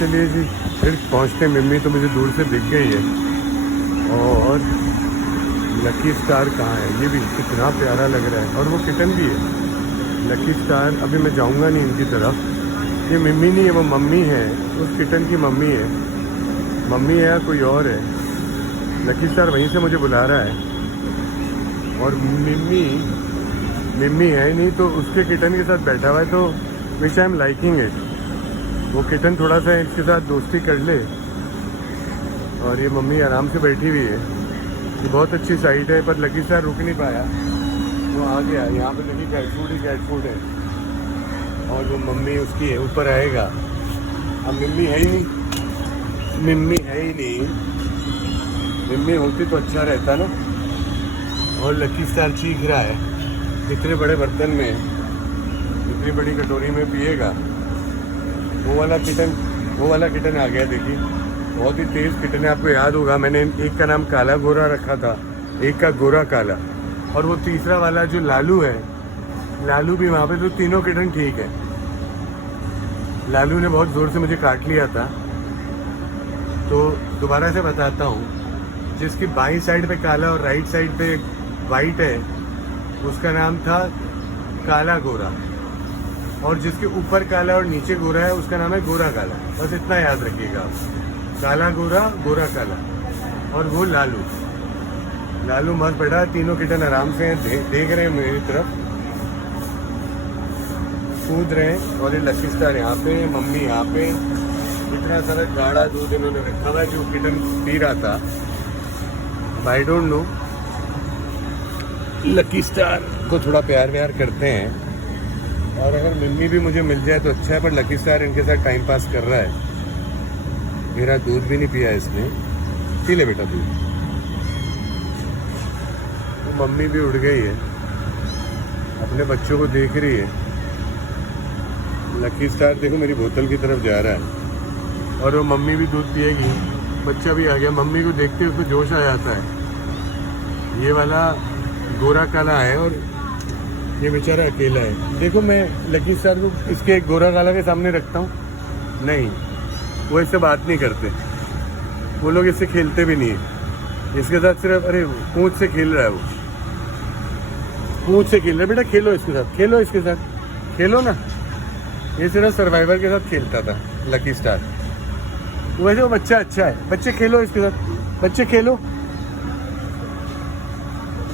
चलिए जी, फिर पहुँचते मम्मी तो मुझे दूर से दिख गई है। और लकी स्टार कहाँ है, ये भी कितना प्यारा लग रहा है, और वो किटन भी है लकी स्टार। अभी मैं जाऊँगा नहीं इनकी तरफ, ये मम्मी नहीं है, वो मम्मी है, उस किटन की मम्मी है। मम्मी है या कोई और है, लकी स्टार वहीं से मुझे बुला रहा है। और मम्मी है ही नहीं, तो उसके किटन के साथ बैठा हुआ है, तो विच आई एम लाइकिंग इट। वो किटन थोड़ा सा इसके साथ दोस्ती कर ले, और ये मम्मी आराम से बैठी हुई है। ये बहुत अच्छी साइट है, पर लकी स्टार रुक नहीं पाया, वो आ गया। यहाँ पे लगी कैट फूड है, और वो मम्मी उसकी है, ऊपर आएगा। अब मम्मी है ही नहीं, मम्मी होती तो अच्छा रहता ना। और लकी स्टार चीख रहा है, इतने बड़े बर्तन में, इतनी बड़ी कटोरी में पिएगा। वो वाला किटन आ गया, देखिए बहुत ही तेज़ किटन है। आपको याद होगा मैंने एक का नाम काला गोरा रखा था, एक का गोरा काला, और वो तीसरा वाला जो लालू है, लालू भी वहाँ पे। तो तीनों किटन ठीक है। लालू ने बहुत ज़ोर से मुझे काट लिया था, तो दोबारा से बताता हूँ। जिसकी बाईं साइड पे काला और राइट साइड पे वाइट है, उसका नाम था काला गोरा, और जिसके ऊपर काला और नीचे गोरा है, उसका नाम है गोरा काला। बस इतना याद रखिएगा आप, काला गोरा, गोरा काला। और वो लालू मस्त बैठा है। तीनों किटन आराम से देख रहे हैं मेरी तरफ, कूद रहे हैं। और ये लकी स्टार यहाँ पे, मम्मी यहाँ पे। इतना सारा गाढ़ा दूध इन्होंने रखा हुआ है, जो किटन पी रहा था। I don't know, lucky star को थोड़ा प्यार व्यार करते हैं, और अगर मम्मी भी मुझे मिल जाए तो अच्छा है। पर लकी स्टार इनके साथ टाइम पास कर रहा है। मेरा दूध भी नहीं पिया इसने, पी ले बेटा दूध। तो मम्मी भी उठ गई है, अपने बच्चों को देख रही है। लकी स्टार देखो मेरी बोतल की तरफ जा रहा है, और वो मम्मी भी दूध पिएगी। बच्चा भी आ गया, मम्मी को देखते उसको जोश आ जाता है। ये वाला गोरा काला है, और ये बेचारा अकेला है। देखो मैं लकी स्टार को इसके गोरा काला के सामने रखता हूँ, नहीं, वो इससे बात नहीं करते, वो लोग इससे खेलते भी नहीं है। इसके साथ सिर्फ, अरे पूंछ से खेल रहा है, वो पूंछ से खेल रहा है। बेटा खेलो इसके साथ, खेलो इसके साथ, खेलो ना। ये सिर्फ सर्वाइवर के साथ खेलता था लकी स्टार। वैसे वो बच्चा अच्छा है, बच्चे खेलो इसके साथ, बच्चे खेलो।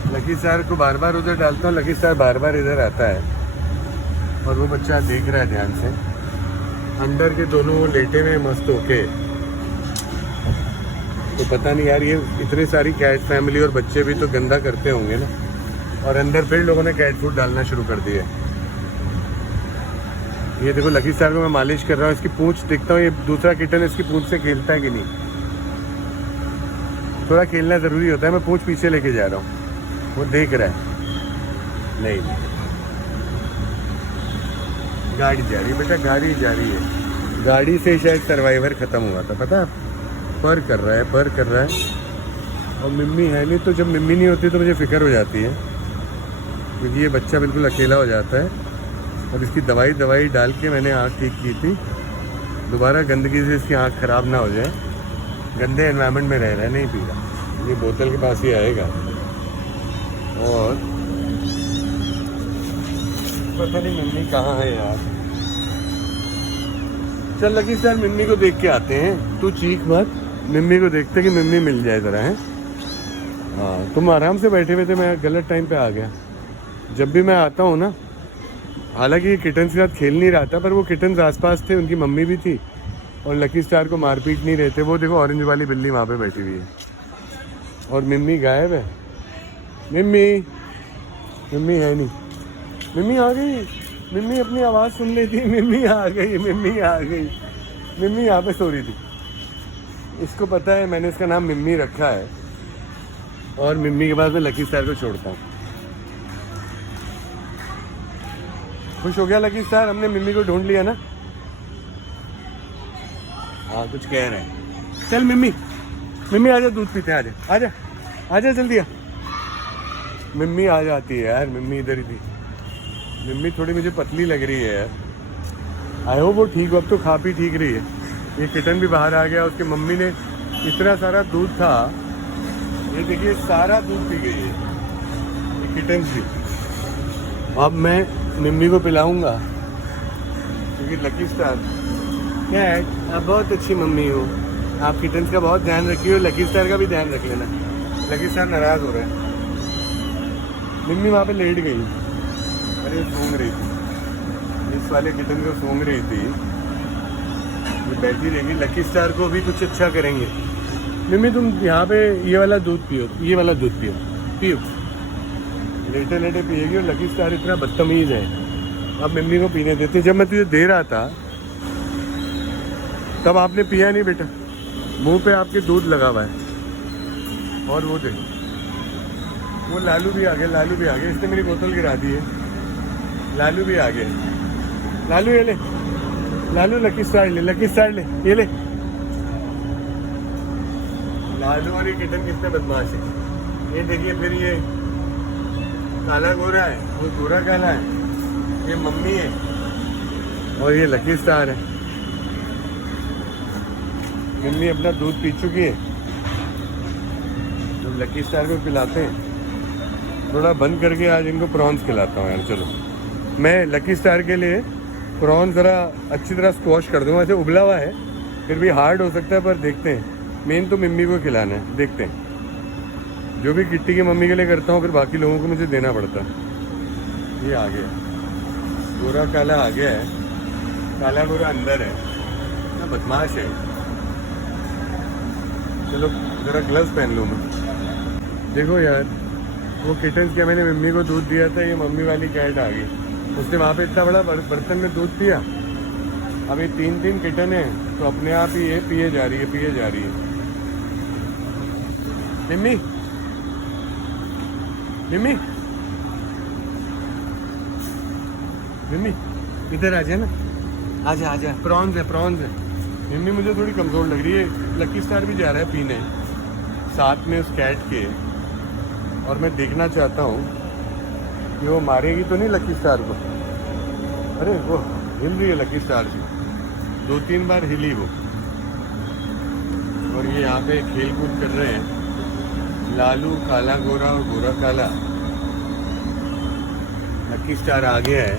लकी स्टार को बार बार उधर डालता हूँ, लकी स्टार बार बार इधर आता है, और वो बच्चा देख रहा है ध्यान से। अंदर के दोनों वो लेटे हुए मस्त होके। तो पता नहीं यार, ये इतनी सारी कैट फैमिली और बच्चे भी तो गंदा करते होंगे ना। और अंदर फिर लोगों ने कैट फूड डालना शुरू कर दिया। ये देखो लकी स्टार को मैं मालिश कर रहा हूँ, इसकी पूंछ देखता हूँ, ये दूसरा किटन इसकी पूंछ से खेलता है कि नहीं। थोड़ा खेलना ज़रूरी होता है। मैं पूंछ पीछे लेके जा रहा हूँ, वो देख रहा है। नहीं, गाड़ी जा रही है बेटा, गाड़ी जा रही है। गाड़ी से शायद सर्वाइवर ख़त्म हुआ था, पता है। पर कर रहा है। और मम्मी है नहीं, तो जब मम्मी नहीं होती तो मुझे फ़िक्र हो जाती है, क्योंकि ये बच्चा बिल्कुल अकेला हो जाता है। और इसकी दवाई डाल के मैंने आँख ठीक की थी। दोबारा गंदगी से इसकी आँख ख़राब ना हो जाए। गंदे एनवायरनमेंट में रह रहा है, नहीं पी रहा। ये बोतल के पास ही आएगा, और पता नहीं मम्मी कहाँ है यार। चल लकी स्टार, मम्मी को देख के आते हैं। तू चीख मत, मम्मी को देखते कि मम्मी मिल जाए ज़रा, है। हाँ, तुम आराम से बैठे हुए थे, मैं गलत टाइम पे आ गया। जब भी मैं आता हूँ ना, हालांकि ये किटन्स के साथ खेल नहीं रहा था, पर वो किटन्स आसपास थे, उनकी मम्मी भी थी, और लकी स्टार को मारपीट नहीं रहे थे। वो देखो ऑरेंज वाली बिल्ली वहाँ पे बैठी हुई है, और मम्मी गायब है। मम्मी है नहीं। मम्मी आ गई, मम्मी अपनी आवाज़ सुन लेती। मम्मी आ गई। मम्मी यहाँ पे सो रही थी। इसको पता है मैंने इसका नाम मम्मी रखा है, और मम्मी के बाद मैं लकी स्टार को छोड़ता हूँ। खुश हो गया लकी स्टार, हमने मम्मी को ढूंढ लिया ना। हाँ, कुछ कह रहे हैं। चल मम्मी आजा, दूध पीते हैं, आजा जल्दी आ। मम्मी आ जाती है यार, मम्मी इधर ही थी। मम्मी थोड़ी मुझे पतली लग रही है यार। आई होप वो ठीक हो, अब तो खा पी ठीक रही है। ये किटन भी बाहर आ गया। उसकी मम्मी ने इतना सारा दूध था, ये देखिए सारा दूध पी गई है ये किटन भी। अब मैं मिम्मी को पिलाऊंगा क्योंकि लकी स्टार क्या है, आप बहुत अच्छी मम्मी हो, आप किटन्स का बहुत ध्यान रखिए और लकी स्टार का भी ध्यान रख लेना। लकी स्टार नाराज़ हो रहा है। मिम्मी वहाँ पे लेट गई, अरे सूंघ रही थी, इस वाले किटन को सूंघ रही थी, ये बैठी रहेगी। लकी स्टार को भी कुछ अच्छा करेंगे। मिम्मी तुम यहाँ पे ये वाला दूध पियो, ये वाला दूध पियो, पियो। लेटे लेटे पिएगी और लकी स्टार इतना बदतमीज़ है। अब मिम्मी को पीने देते। जब मैं तुझे दे रहा था तब आपने पिया नहीं बेटा, मुंह पे आपके दूध लगा हुआ है। और वो देख, वो लालू भी आ गया, लालू भी आ गया। इसने मेरी बोतल गिरा दी है। लालू भी आ गया। लालू ये ले, लालू लकी स्टार ले, लकी स्टार ले, ये ले। लालू और ये किटन कितने बदमाश है। ये देखिए फिर ये काला गोरा है, वो गोरा काला है, ये मम्मी है और ये लकी स्टार है। मम्मी अपना दूध पी चुकी है, तो लकी स्टार को पिलाते हैं। थोड़ा बंद करके आज इनको प्रॉन्स खिलाता हूँ यार। चलो मैं लकी स्टार के लिए प्रॉन्स ज़रा अच्छी तरह स्क्वॉश कर दूँगा। ऐसे उबला हुआ है, फिर भी हार्ड हो सकता है, पर देखते हैं। मेन तो मम्मी को खिलाना है, देखते हैं। जो भी किट्टी की मम्मी के लिए करता हूँ फिर बाकी लोगों को मुझे देना पड़ता है। ये आ गया, गोरा काला आ गया है, काला गोरा अंदर है ना, बदमाश है। चलो ज़रा ग्लव्स पहन लूँ मैं। देखो यार, वो किटन्स क्या, मैंने मम्मी को दूध दिया था, ये मम्मी वाली कैट आ गई। उसने वहाँ पे इतना बड़ा बर्तन में दूध पिया। अब ये 3 किटन है तो अपने आप ही ये पिए जा रही है, पिए जा रही है। मम्मी, मम्मी, मम्मी इधर आ जा ना, आजा आजा। प्रॉन्स है, प्रॉन्स है। मम्मी मुझे थोड़ी कमज़ोर लग रही है। लकी स्टार भी जा रहा है पीने साथ में उस कैट के, और मैं देखना चाहता हूँ कि वो मारेगी तो नहीं लकी स्टार को। अरे वो हिल रही है लकी स्टार जी, 2-3 बार हिली वो। और ये यहाँ पे खेल कूद कर रहे हैं लालू, काला गोरा और गोरा काला। लकी स्टार आ गया है।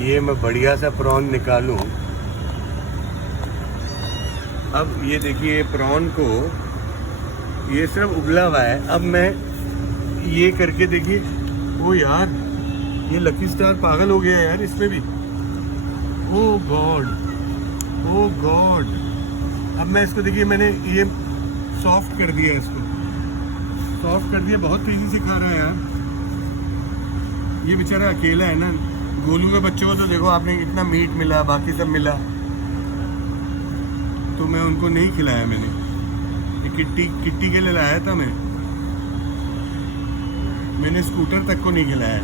ये मैं बढ़िया सा प्रॉन निकालूं। अब ये देखिए प्रॉन को, ये सिर्फ उबला हुआ है। अब मैं ये करके देखिए, ओ यार ये लकी स्टार पागल हो गया है यार इसमें भी। ओ गॉड, ओ गॉड। अब मैं इसको देखिए, मैंने ये सॉफ्ट कर दिया, इसको सॉफ्ट कर दिया। बहुत तेजी से खा रहा है यार। ये बेचारा अकेला है ना। गोलू के बच्चों को तो देखो आपने कितना मीट मिला, बाकी सब मिला, तो मैं उनको नहीं खिलाया। मैंने ये किट्टी के लिए लाया था मैंने स्कूटर तक को नहीं खिलाया।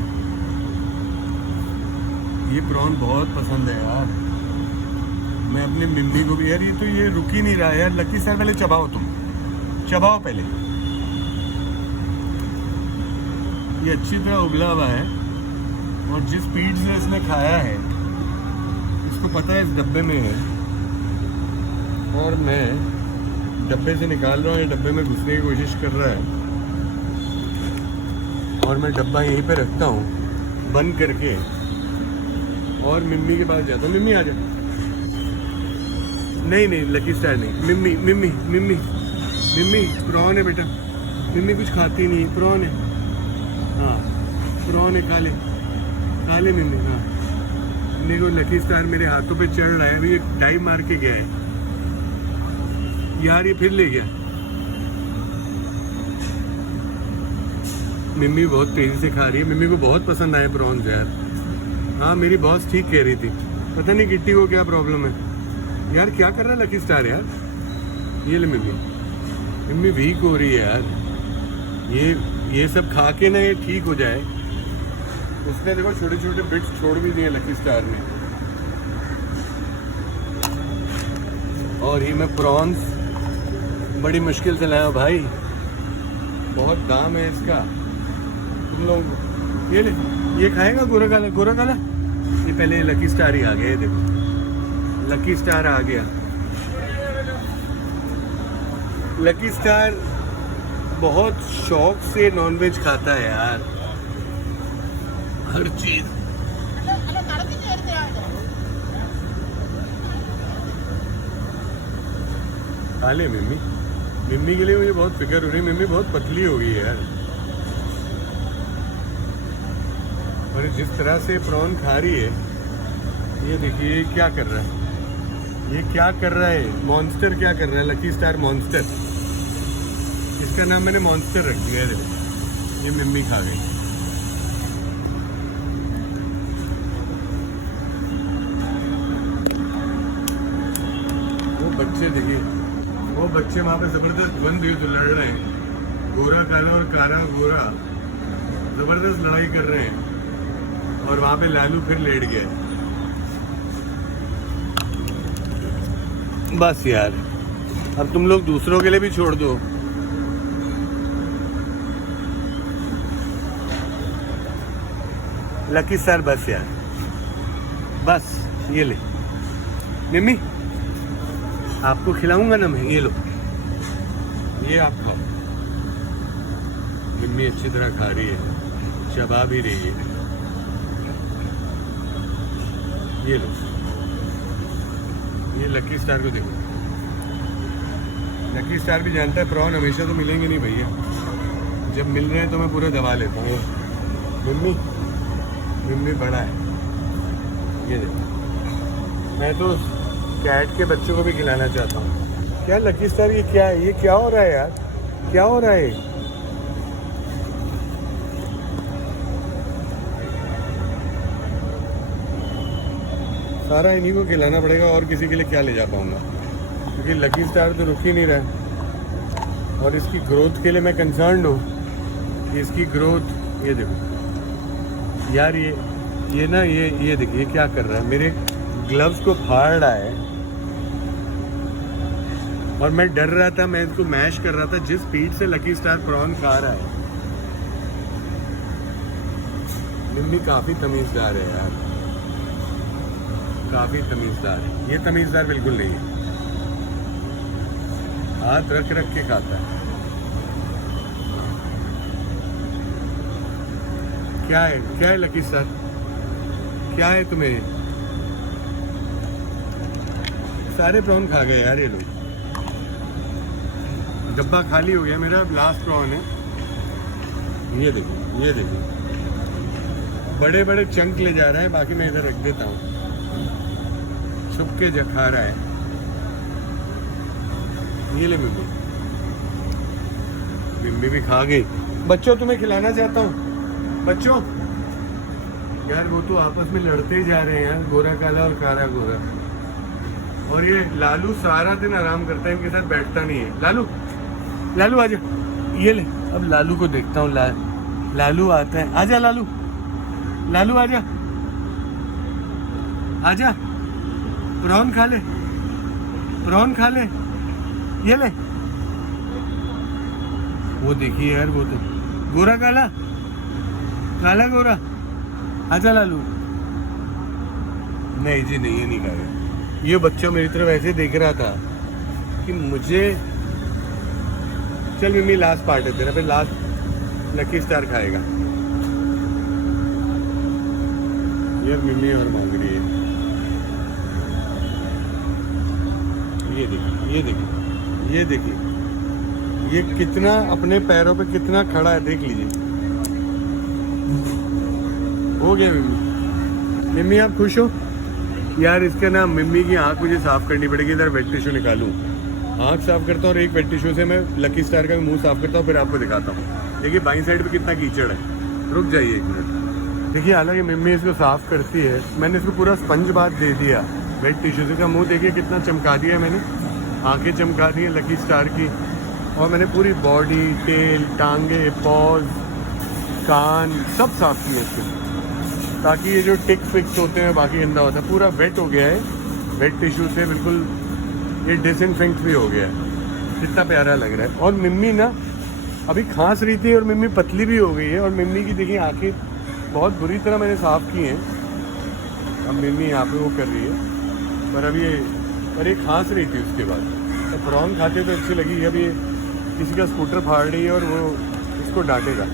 ये प्रॉन बहुत पसंद है यार। मैं अपने मिम्मी को भी, यार ये तो ये रुक ही नहीं रहा यार। लकी स्टार पहले चबाओ, तुम चबाओ पहले। ये अच्छी तरह उबला हुआ है और जिस स्पीड से इसने खाया है, इसको पता है इस डब्बे में है, और मैं डब्बे से निकाल रहा हूँ। ये डब्बे में घुसने की कोशिश कर रहा है और मैं डब्बा यहीं पे रखता हूँ बंद करके और मिम्मी के पास जाता हूँ। मिम्मी आ जा। नहीं लकी स्टार नहीं, मिम्मी प्रॉन है बेटा। मिम्मी कुछ खाती नहीं, प्रॉन है। हाँ प्रॉन है, काले मिम्मी। हाँ देखो लकी स्टार मेरे हाथों पे चढ़ रहा है। अभी ये डाइव मार के गया है यार, ये फिर ले गया। मिम्मी बहुत तेजी से खा रही है। मिम्मी को बहुत पसंद आए प्रॉन्स यार। हाँ मेरी बॉस ठीक कह रही थी, पता नहीं किट्टी को क्या प्रॉब्लम है यार। क्या कर रहा है लकी स्टार यार। ये ले मिम्मी वीक हो रही है यार। ये सब खा के ना ये ठीक हो जाए। उसने देखो छोटे छोटे बिट्स छोड़ भी दिए लकी स्टार ने। और ये मैं प्रॉन्स बड़ी मुश्किल से लाया भाई, बहुत दाम है इसका। तुम लोग ये ले, ये खाएगा गोरा काला। ये पहले लकी स्टार ही आ गया। देखो लकी स्टार आ गया। लकी स्टार बहुत शौक से नॉनवेज खाता है यार, हर चीज। खा ले मिम्मी, मिम्मी के लिए मुझे बहुत फिक्र हो रही है, मिम्मी बहुत पतली हो गई है यार। और जिस तरह से प्रॉन खा रही है, ये देखिए ये क्या कर रहा है, ये क्या कर रहा है, मॉन्स्टर क्या कर रहा है, लकी स्टार मॉन्स्टर। इसका नाम मैंने मॉन्स्टर रख दिया है। ये मिम्मी खा गई। वो बच्चे देखिए, वो बच्चे वहां पे जबरदस्त बंद हुए तो लड़ रहे हैं, गोरा काला और काला गोरा जबरदस्त लड़ाई कर रहे हैं। और वहां पे लालू फिर लेट गया। बस यार, अब तुम लोग दूसरों के लिए भी छोड़ दो। लकी स्टार बस यार, बस ये ले मिम्मी, आपको खिलाऊंगा ना मैं, ये लो, ये आप खाओ। मिम्मी अच्छी तरह खा रही है, चबा भी रही है। ये लो, ये लकी स्टार को देखो। लकी स्टार भी जानता है प्रॉन हमेशा तो मिलेंगे नहीं भैया, जब मिल रहे हैं तो मैं पूरे दबा लेता हूँ। मिम्मी, मिम्मी बड़ा है, ये देखो। मैं तो कैट के बच्चों को भी खिलाना चाहता हूँ। क्या लकी स्टार, ये क्या है, ये क्या हो रहा है यार, क्या हो रहा है? सारा इन्हीं को खिलाना पड़ेगा, और किसी के लिए क्या ले जा पाऊंगा, क्योंकि लकी स्टार तो रुक ही नहीं रहा। और इसकी ग्रोथ के लिए मैं कंसर्न हूँ कि इसकी ग्रोथ, ये देखो यार, ये ना, ये देखिए क्या कर रहा है, मेरे ग्लव्स को फाड़ रहा है। और मैं डर रहा था, मैं इसको मैश कर रहा था, जिस स्पीड से लकी स्टार प्रॉन खा रहा है। मिम्मी काफी तमीजदार है यार, काफी तमीजदार है। ये तमीजदार बिल्कुल नहीं है, हाथ रख रख के खाता है। क्या है, क्या है लकी स्टार, क्या है तुम्हें? सारे प्रॉन खा गए यार ये लोग, डब्बा खाली हो गया मेरा, लास्ट प्रॉन है। ये देखिए, ये देखिए, बड़े बड़े चंक ले जा रहा है, बाकी मैं इधर रख देता हूँ। छुप के खा रहा है। ये ले मिम्मी, मिम्मी भी खा गई। बच्चों तुम्हें खिलाना चाहता हूँ, बच्चों यार, वो तो आपस में लड़ते ही जा रहे हैं यार, गोरा काला और काला गोरा। और ये लालू सारा दिन आराम करता है, इनके साथ बैठता नहीं है। लालू, लालू आजा, ये ले। अब लालू को देखता हूँ, लालू आता है, आजा लालू, लालू आजा, आजा, प्रॉन खा ले, प्रॉन खा ले, ये ले। वो देखिए यार, वो तो गोरा काला, काला गोरा, आजा लालू। नहीं जी नहीं, ये नहीं खाएगा। ये बच्चा मेरी तरफ ऐसे देख रहा था कि मुझे, चल मिम्मी लास्ट पार्ट है तेरा, फिर लास्ट लकी स्टार खाएगा। ये मिम्मी और मांग रही है। ये देखिए, ये देखिए, ये देखिए, ये कितना अपने पैरों पे कितना खड़ा है, देख लीजिए। हो गया मिम्मी। मिम्मी आप खुश हो यार? इसका ना, मिम्मी की आँख मुझे साफ करनी पड़ेगी, इधर वेट टिश्यू निकालूं। आँख साफ करता हूँ और एक वेट टिश्यू से मैं लकी स्टार का मुंह साफ करता हूँ, फिर आपको दिखाता हूँ। देखिए बाईं साइड पे कितना कीचड़ है, रुक जाइए एक मिनट। देखिए हालांकि मिम्मी इसको साफ करती है, मैंने इसको पूरा स्पंज बाथ दे दिया वेट टिश्यू से। का मुँह देखिए कितना चमका दिया है मैंने, आँखें चमका दी है लकी स्टार की। और मैंने पूरी बॉडी, टेल, टांगे, पॉज, कान सब साफ किए इसको, ताकि ये जो टिक फिक्स होते हैं बाकी गंदा होता है, पूरा वेट हो गया है वेट टिश्यू से, बिल्कुल ये डिसइंफेक्ट भी हो गया है। कितना प्यारा लग रहा है। और मिम्मी ना अभी खांस रही थी और मिम्मी पतली भी हो गई है। और मिम्मी की देखिए आंखें बहुत बुरी तरह मैंने साफ़ की हैं। अब मिम्मी यहाँ पे वो कर रही है, पर अभी ये खांस रही थी उसके बाद। तो प्रॉन खाते तो अच्छी लगी। अब ये किसी का स्कूटर फाड़ रही है और वो इसको डांटेगा।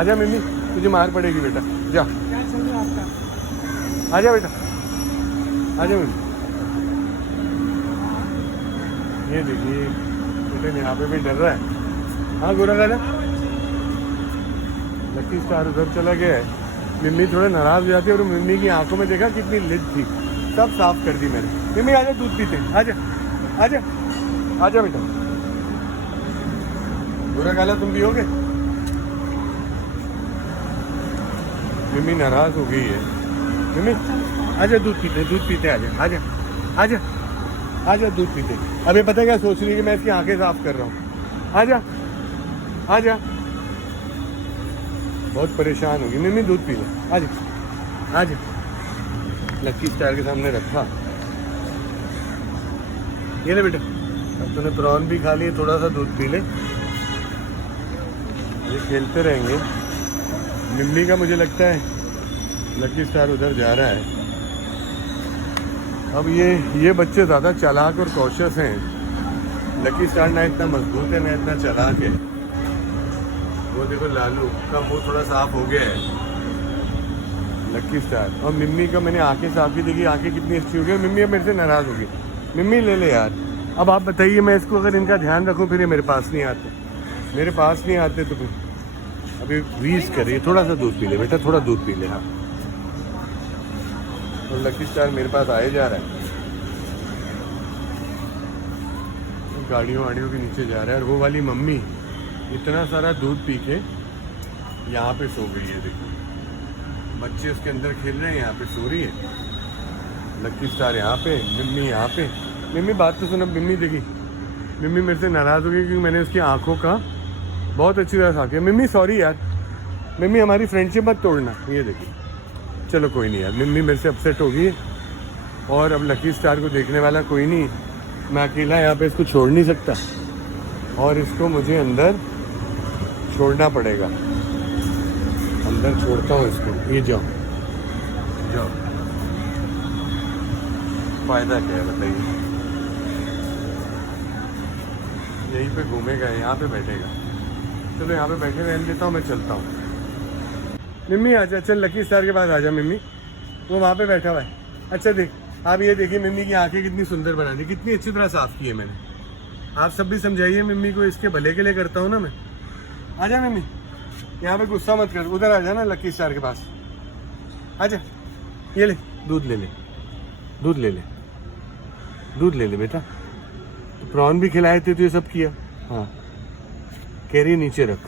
आजा मम्मी, तुझे मार पड़ेगी बेटा, जा। क्या चल रहा है आपका? आजा बेटा, आजा मम्मी। ये देखिए बेटे यहाँ पे भी डर रहा है। हाँ गोरा गाना, लकी स्टार उधर चला गया है। मम्मी थोड़ा नाराज हो जाती है और मम्मी की आंखों में देखा कितनी लिड थी, सब साफ कर दी मैंने। मम्मी आजा दूध पीते, आजा आजा आजा बेटा। गोरा गाला तुम पियोगे? मम्मी नाराज हो गई है। मम्मी आजा दूध पीते आजा आजा आजा आजा दूध पीते। अभी पता है क्या सोच रही है कि मैं इसकी आंखें साफ कर रहा हूँ। आजा आजा, बहुत परेशान होगी। मम्मी दूध पी ले, आजा आजा। लकी स्टार के सामने रखा। ये ले बेटा, अब तूने प्रॉन भी खा लिए, थोड़ा सा दूध पी ले। ये खेलते रहेंगे। मम्मी का मुझे लगता है लकी स्टार उधर जा रहा है। अब ये बच्चे ज़्यादा चालाक और कॉशियस हैं। लकी स्टार ना इतना मजबूत है, ना इतना चालाक है। वो देखो लालू का मुंह थोड़ा साफ हो गया है। लकी स्टार और मम्मी का मैंने आंखें साफ की, देखी आंखें कितनी अच्छी हो गई। मम्मी अब मेरे से नाराज़ होगी। मम्मी ले ले यार। अब आप बताइए, मैं इसको अगर इनका ध्यान रखूं फिर ये मेरे पास नहीं आते, मेरे पास नहीं आते तो फिर अभी वीज करिए। थोड़ा सा दूध पी ले बेटा, थोड़ा दूध पी ले। हाँ, और लकी स्टार मेरे पास आए जा रहा है। गाड़ियों वाड़ियों के नीचे जा रहा है। और वो वाली मम्मी इतना सारा दूध पी के यहाँ पे सो गई है। देखो बच्चे उसके अंदर खेल रहे हैं, यहाँ पे सो रही है। लकी स्टार यहाँ पे, मम्मी यहाँ पे। मम्मी बात तो सुनो। मम्मी देखी, मम्मी मेरे से नाराज़ हो गई क्योंकि मैंने उसकी आंखों का बहुत अच्छी तरह साफ किया। मम्मी सॉरी यार, मम्मी हमारी फ्रेंडशिप मत तोड़ना। ये देखिए, चलो कोई नहीं यार, मम्मी मेरे से अपसेट होगी। और अब लकी स्टार को देखने वाला कोई नहीं, मैं अकेला यहाँ पे इसको छोड़ नहीं सकता और इसको मुझे अंदर छोड़ना पड़ेगा। अंदर छोड़ता हूँ इसको। ये जाओ जाओ, फायदा क्या है बताइए? यहीं पे घूमेगा, यहाँ पे बैठेगा। चलो यहाँ पे बैठे रहने देता हूँ, मैं चलता हूँ। मम्मी आजा, चल लकी स्टार के पास आजा। मम्मी वो वहाँ पे बैठा हुआ है। अच्छा देख, आप ये देखिए मम्मी की आंखें कितनी सुंदर बना दी, कितनी अच्छी तरह साफ की है मैंने। आप सब भी समझाइए मम्मी को, इसके भले के लिए करता हूँ ना मैं। आजा मम्मी, यहाँ पे गुस्सा मत कर, उधर आ जा ना लकी स्टार के पास। आजा, ये ले दूध ले ले, दूध ले ले, दूध ले ले बेटा। तो प्रॉन भी खिलाए थे तो ये सब किया। हाँ, कैरी नीचे रख,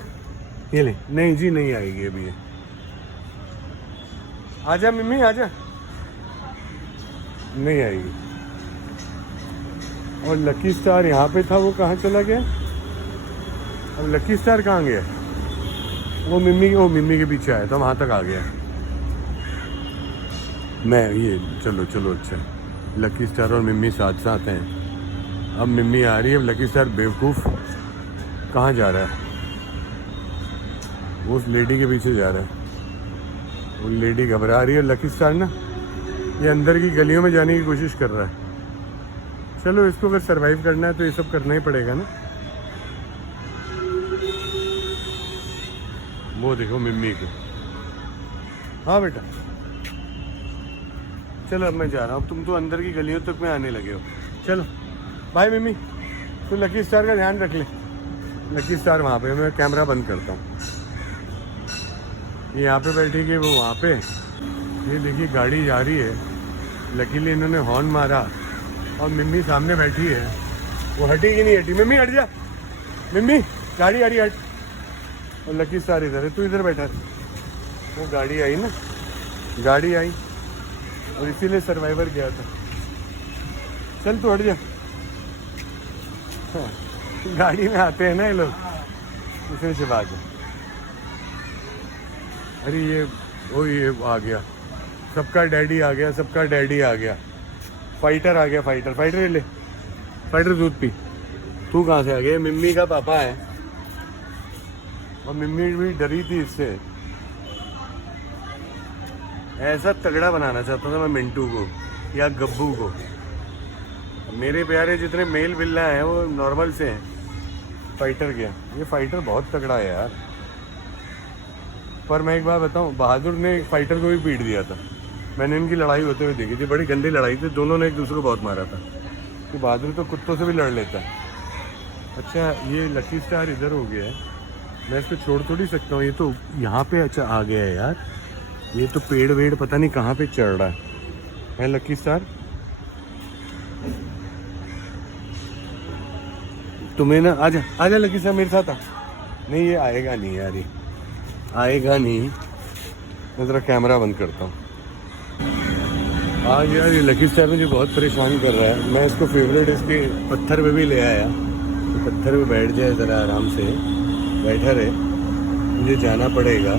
ये ले। नहीं जी नहीं आएगी अभी ये। आजा मम्मी आजा, नहीं आएगी। और लकी स्टार यहाँ पे था, वो कहाँ चला गया? अब लकी स्टार कहाँ गया? वो मम्मी के पीछे आया था, वहाँ तक आ गया। मैं ये चलो चलो, अच्छा लकी स्टार और मम्मी साथ साथ हैं। अब मम्मी आ रही है, अब लकी स्टार बेवकूफ़ कहाँ जा रहा है? वो उस लेडी के पीछे जा रहा है। वो लेडी घबरा रही है, लकी स्टार ना ये अंदर की गलियों में जाने की कोशिश कर रहा है। चलो इसको अगर सरवाइव करना है तो ये सब करना ही पड़ेगा ना। वो देखो मम्मी को। हाँ बेटा, चलो अब मैं जा रहा हूँ, तुम तो अंदर की गलियों तक में आने लगे हो। चलो बाय मम्मी, तो लकी स्टार का ध्यान रख ले। लकी स्टार वहाँ पे, मैं कैमरा बंद करता हूँ। ये यहाँ पे बैठेगी, वो वहाँ पे। ये देखिए गाड़ी जा रही है, लकीली इन्होंने हॉर्न मारा और मम्मी सामने बैठी है। वो हटी कि नहीं हटी? मम्मी हट जा, मम्मी गाड़ी आ रही हट। और लकी स्टार इधर है, तू इधर बैठा है। वो गाड़ी आई ना, गाड़ी आई और इसीलिए सर्वाइवर गया था। चल तू हट जा। हाँ, गाड़ी में आते हैं ना ये लोग, दूसरे से भाग। अरे ये आ गया, सबका डैडी आ गया, सबका डैडी आ गया। फाइटर आ गया, फाइटर। फाइटर ले, फाइटर दूध पी। तू कहाँ से आ गया? मम्मी का पापा है और मम्मी भी डरी थी इससे। ऐसा तगड़ा बनाना चाहता था मैं मिंटू को या गब्बू को। मेरे प्यारे जितने मेल बिल्ला हैं वो नॉर्मल से हैं, फाइटर के। ये फाइटर बहुत तगड़ा है यार। पर मैं एक बात बताऊं, बहादुर ने फाइटर को भी पीट दिया था। मैंने इनकी लड़ाई होते हुए देखी थी, बड़ी गंदी लड़ाई थी, दोनों ने एक दूसरे को बहुत मारा था। कि बहादुर तो कुत्तों से भी लड़ लेता है। अच्छा ये लकी स्टार इधर हो गया है, मैं इसको छोड़ थोड़ी सकता हूँ। ये तो यहाँ पे अच्छा आ गया है यार। ये तो पेड़ वेड़ पता नहीं कहाँ पे चढ़ रहा है लकी स्टार। तुम्हें ना आजा आजा लकी स्टार मेरे साथ आ। नहीं ये आएगा नहीं यार, ये आएगा नहीं। मैं ज़रा कैमरा बंद करता हूँ। आज यार ये लकी स्टार मुझे बहुत परेशान कर रहा है। मैं इसको फेवरेट इसके पत्थर पे भी ले आया, तो पत्थर पे बैठ जाए ज़रा आराम से, बैठा रहे। मुझे जाना पड़ेगा,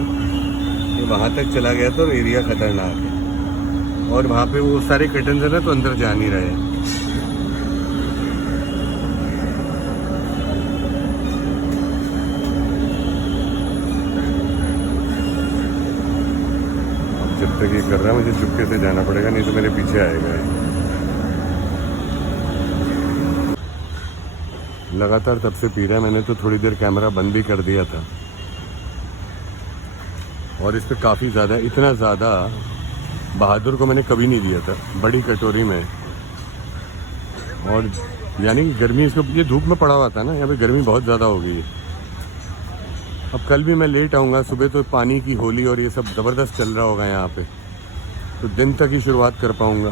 ये वहाँ तक चला गया तो एरिया ख़तरनाक है, और वहाँ पे वो सारे कर्टन्स है ना, तो अंदर जा नहीं रहे। जब तक ये कर रहा है मुझे चुपके से जाना पड़ेगा, नहीं तो मेरे पीछे आएगा ये। लगातार तब से पी रहा है। मैंने तो थोड़ी देर कैमरा बंद भी कर दिया था, और इस पे काफ़ी ज़्यादा, इतना ज़्यादा बहादुर को मैंने कभी नहीं दिया था, बड़ी कटोरी में। और यानी कि गर्मी इसको, ये धूप में पड़ा हुआ था ना, यहाँ पे गर्मी बहुत ज़्यादा हो गई है। अब कल भी मैं लेट आऊँगा, सुबह तो पानी की होली और ये सब ज़बरदस्त चल रहा होगा यहाँ पे, तो दिन तक ही शुरुआत कर पाऊँगा।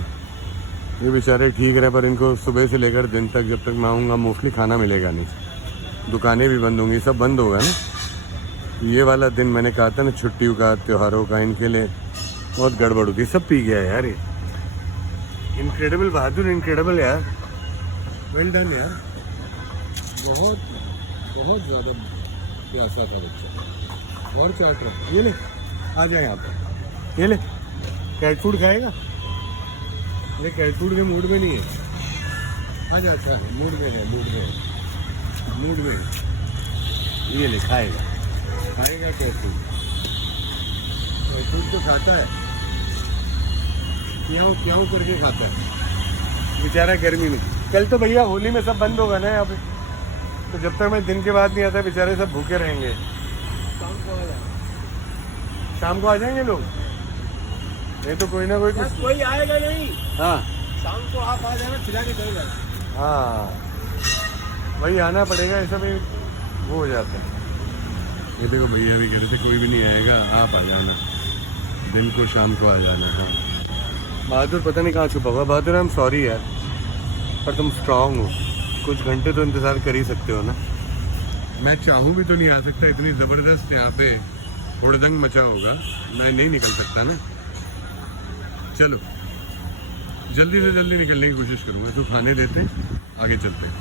ये बेचारे ठीक रहे, पर इनको सुबह से लेकर दिन तक, जब तक मैं आऊँगा मोस्टली खाना मिलेगा नहीं, दुकानें भी बंद होंगी, सब बंद होगा ना। ये वाला दिन मैंने कहा था ना, छुट्टियों का, त्योहारों का, इनके लिए बहुत गड़बड़ होती है। सब पी गया है यार ये। इनक्रेडिबल बहादुर, इनक्रेडिबल यार, वेल डन यार। बहुत बहुत ज़्यादा प्यासा था बच्चा, और चाट रहा। ये ले आ जाए यहाँ पर, ये ले। कैट फूड खाएगा? अरे कैट फूड के मूड में नहीं है। आ जाता है, मूड में है, मूड में, मूड में। ये ले खाएगा, खाएगा कैट फूड। कैट फूड तो खाता है, क्यों क्यों करके खाता है बेचारा गर्मी में। कल तो भैया होली में सब बंद होगा ना यहाँ पे, तो जब तक मैं दिन के बाद नहीं आता बेचारे सब भूखे रहेंगे। शाम को आ जाएंगे लोग, नहीं तो कोई ना कोई कुछ। कोई आएगा नहीं। हाँ शाम को आप आ जाना, खिला के चले जाना। हाँ वही आना पड़ेगा, ऐसा भी वो हो जाता है। ये देखो भैया भी कह रहे थे कोई भी नहीं आएगा, आप आ जाना, दिन को शाम को आ जाना। हाँ बहादुर पता नहीं कहाँ छुपा हुआ। बहादुर आई एम सॉरी यार, पर तुम स्ट्रांग हो, कुछ घंटे तो इंतज़ार कर ही सकते हो ना। मैं चाहूँ भी तो नहीं आ सकता, इतनी ज़बरदस्त यहाँ पे हुड़दंग मचा होगा, मैं नहीं निकल सकता ना। चलो जल्दी से जल्दी निकलने की कोशिश करूँगा, तो खाने देते आगे चलते हैं।